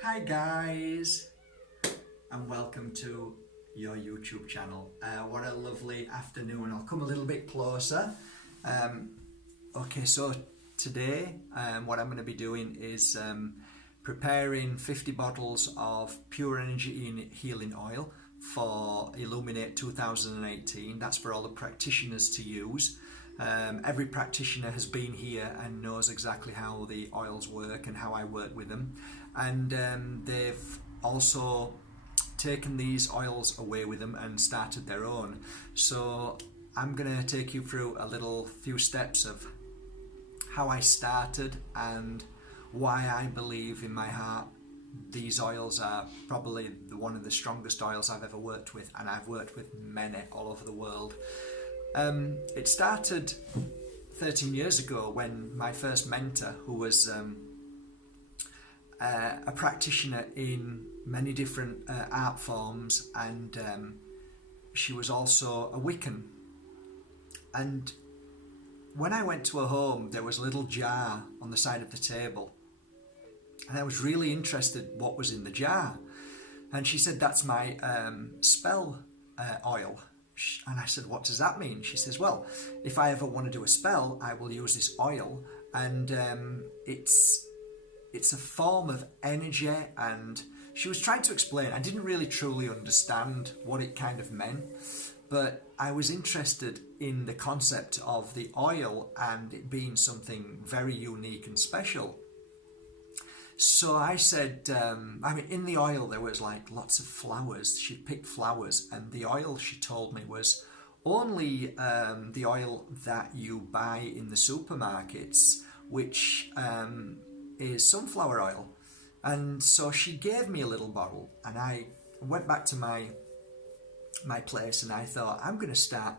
Hi guys, and welcome to your YouTube channel. What a lovely afternoon. I'll come a little bit closer. Okay, so today what I'm going to be doing is preparing 50 bottles of Pure Energy Healing Oil for Illuminate 2018. That's for all the practitioners to use. Every practitioner has been here and knows exactly how the oils work and how I work with them, and they've also taken these oils away with them and started their own. So I'm going to take you through a few steps of how I started and why I believe in my heart these oils are probably one of the strongest oils I've ever worked with, and I've worked with many all over the world. It started 13 years ago when my first mentor, who was a practitioner in many different art forms, and she was also a Wiccan. And when I went to her home, there was a little jar on the side of the table, and I was really interested what was in the jar. And she said, "That's my spell oil." And I said, "What does that mean?" She says, "Well, if I ever want to do a spell, I will use this oil, and it's a form of energy." And she was trying to explain. I didn't really truly understand what it kind of meant, but I was interested in the concept of the oil and it being something very unique and special. So I said, in the oil there was like lots of flowers. She picked flowers, and the oil, she told me, was only the oil that you buy in the supermarkets, which is sunflower oil. And so she gave me a little bottle, and I went back to my place, and I thought, I'm going to start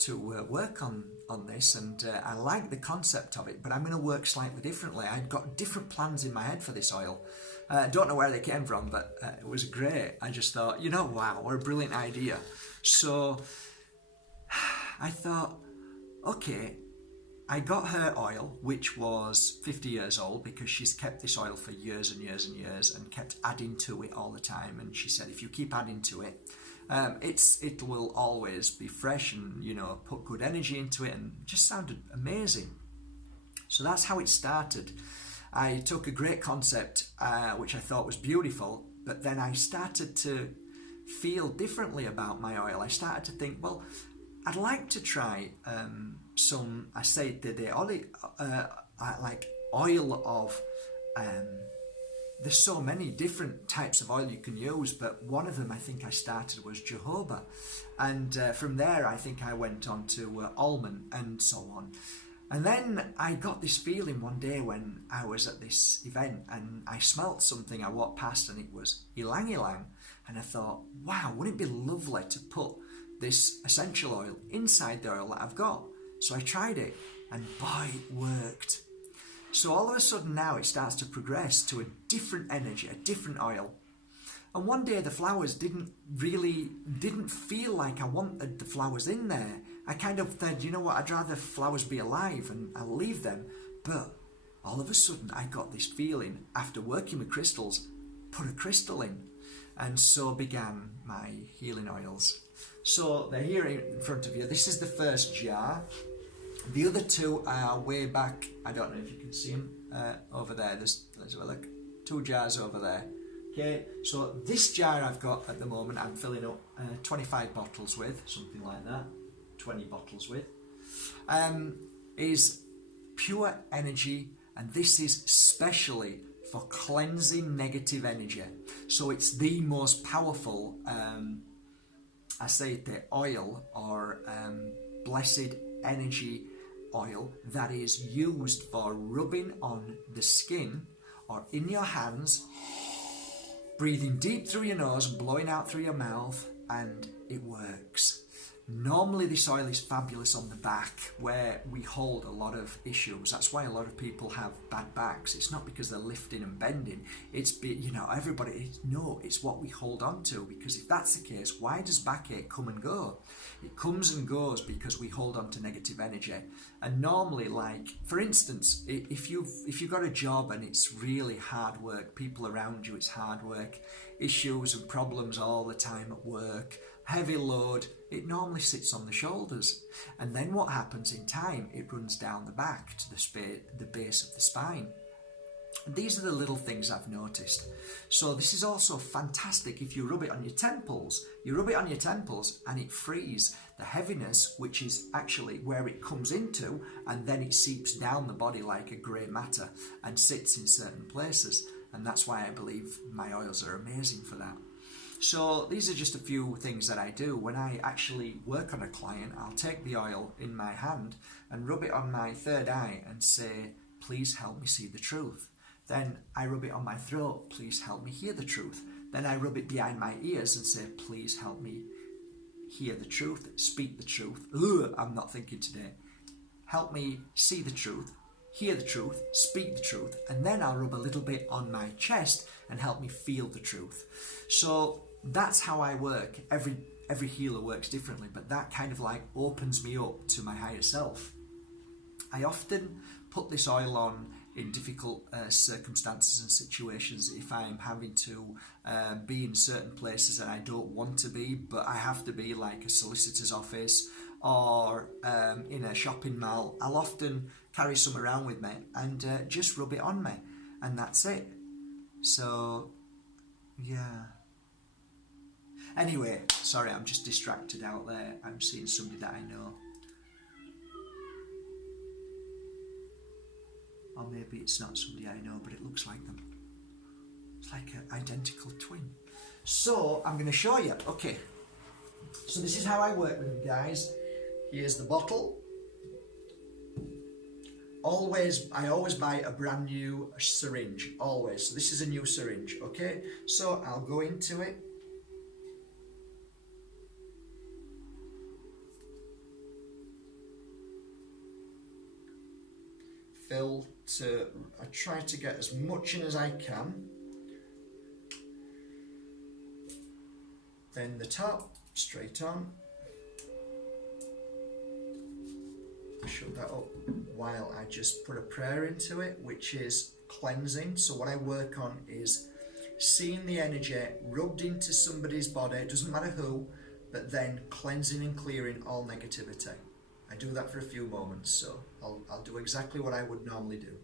to work on this, and I like the concept of it, but I'm going to work slightly differently. I'd got different plans in my head for this oil. I don't know where they came from, but it was great. I just thought, wow, what a brilliant idea. So I thought, okay, I got her oil, which was 50 years old, because she's kept this oil for years and years and years and kept adding to it all the time. And she said, if you keep adding to it, it will always be fresh and, put good energy into it, and it just sounded amazing. So that's how it started. I took a great concept, which I thought was beautiful, but then I started to feel differently about my oil. I started to think, well, I'd like to try some like oil of there's so many different types of oil you can use, but one of them I think I started was jojoba, and from there I think I went on to almond and so on. And then I got this feeling one day when I was at this event, and I smelt something. I walked past and it was ylang ylang, and I thought, wow, wouldn't it be lovely to put this essential oil inside the oil that I've got? So I tried it, and boy, it worked. So all of a sudden now it starts to progress to a different energy, a different oil. And one day the flowers didn't feel like I wanted the flowers in there. I kind of said, you know what, I'd rather flowers be alive and I'll leave them. But all of a sudden I got this feeling, after working with crystals, put a crystal in. And so began my healing oils. So they're here in front of you. This is the first jar. The other two are way back. I don't know if you can see them over there. Let's have a look. 2 jars over there. Okay, so this jar I've got at the moment, I'm filling up 25 bottles with, something like that. 20 bottles with. Is pure energy, and this is specially for cleansing negative energy. So it's the most powerful, the oil or blessed energy oil that is used for rubbing on the skin or in your hands, breathing deep through your nose, blowing out through your mouth, and it works. Normally this oil is fabulous on the back where we hold a lot of issues. That's why a lot of people have bad backs. It's not because they're lifting and bending. It's, it's what we hold on to, because if that's the case, why does backache come and go? It comes and goes because we hold on to negative energy. And normally, like, for instance, if you've got a job and it's really hard work, people around you, it's hard work, issues and problems all the time at work, heavy load, it normally sits on the shoulders. And then what happens in time, it runs down the back to the base of the spine. And these are the little things I've noticed. So this is also fantastic if you rub it on your temples. You rub it on your temples and it frees the heaviness, which is actually where it comes into, and then it seeps down the body like a grey matter and sits in certain places. And that's why I believe my oils are amazing for that. So these are just a few things that I do. When I actually work on a client, I'll take the oil in my hand and rub it on my third eye and say, please help me see the truth. Then I rub it on my throat, please help me hear the truth. Then I rub it behind my ears and say, please help me hear the truth, speak the truth. Ugh, I'm not thinking today. Help me see the truth, hear the truth, speak the truth. And then I'll rub a little bit on my chest and help me feel the truth. So that's how I work. Every healer works differently, but that kind of like opens me up to my higher self. I often put this oil on in difficult circumstances and situations. If I'm having to be in certain places and I don't want to be, but I have to be, like a solicitor's office or in a shopping mall, I'll often carry some around with me and just rub it on me, and that's it. So yeah. Anyway, sorry, I'm just distracted out there. I'm seeing somebody that I know. Or maybe it's not somebody I know, but it looks like them. It's like an identical twin. So I'm going to show you. Okay. So this is how I work with them, guys. Here's the bottle. I always buy a brand new syringe. Always. So this is a new syringe. Okay. So I'll go into it. I try to get as much in as I can. Then the top, straight on. Shut that up while I just put a prayer into it, which is cleansing. So what I work on is seeing the energy rubbed into somebody's body, it doesn't matter who, but then cleansing and clearing all negativity. I do that for a few moments, so I'll do exactly what I would normally do.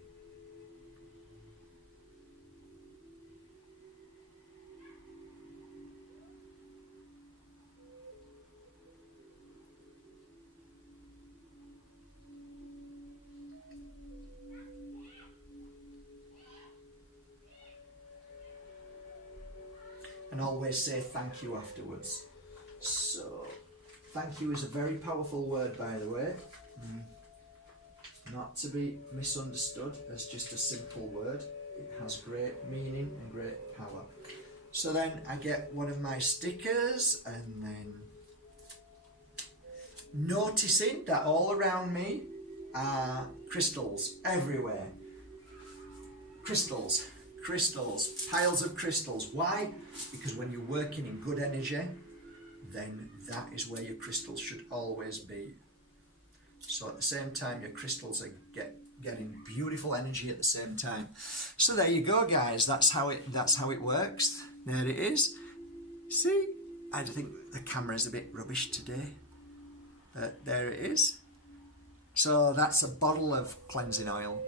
And always say thank you afterwards. So, thank you is a very powerful word, by the way. Not to be misunderstood as just a simple word. It has great meaning and great power. So then I get one of my stickers, and then noticing that all around me are crystals everywhere. Crystals, piles of crystals. Why? Because when you're working in good energy, then that is where your crystals should always be. So at the same time, your crystals are getting beautiful energy at the same time. So there you go, guys. That's how it works. There it is. See, I think the camera is a bit rubbish today. There it is. So that's a bottle of cleansing oil.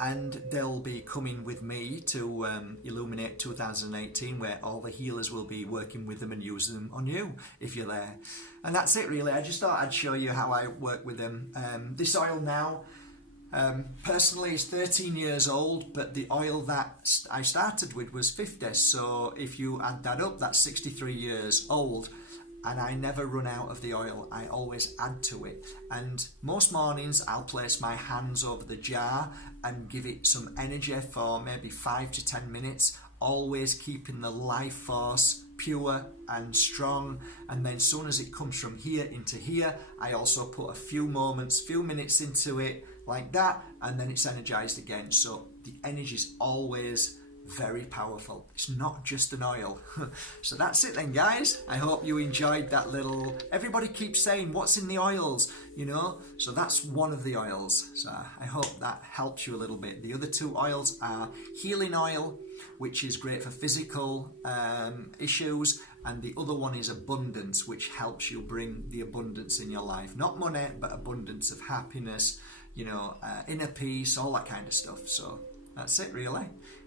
And they'll be coming with me to Illuminate 2018, where all the healers will be working with them and using them on you if you're there. And that's it, really. I just thought I'd show you how I work with them. This oil now, personally, is 13 years old, but the oil that I started with was 50. So if you add that up, that's 63 years old. And I never run out of the oil. I always add to it. And most mornings I'll place my hands over the jar and give it some energy for maybe 5 to 10 minutes. always keeping the life force pure and strong. And then soon as it comes from here into here, I also put a few minutes into it like that, and then it's energized again. So the energy is always very powerful. It's not just an oil. So that's it then, guys. I hope you enjoyed that little, everybody keeps saying what's in the oils, you know, so that's one of the oils. So I hope that helps you a little bit. The other two oils are healing oil, which is great for physical issues, and the other one is abundance, which helps you bring the abundance in your life. Not money, but abundance of happiness, you know, inner peace, all that kind of stuff. So that's it, really.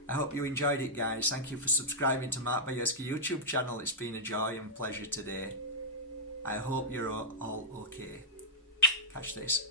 I hope you enjoyed it, guys. Thank you for subscribing to Mark Bajewski YouTube channel. It's been a joy and pleasure today. I hope you're all okay. Catch this.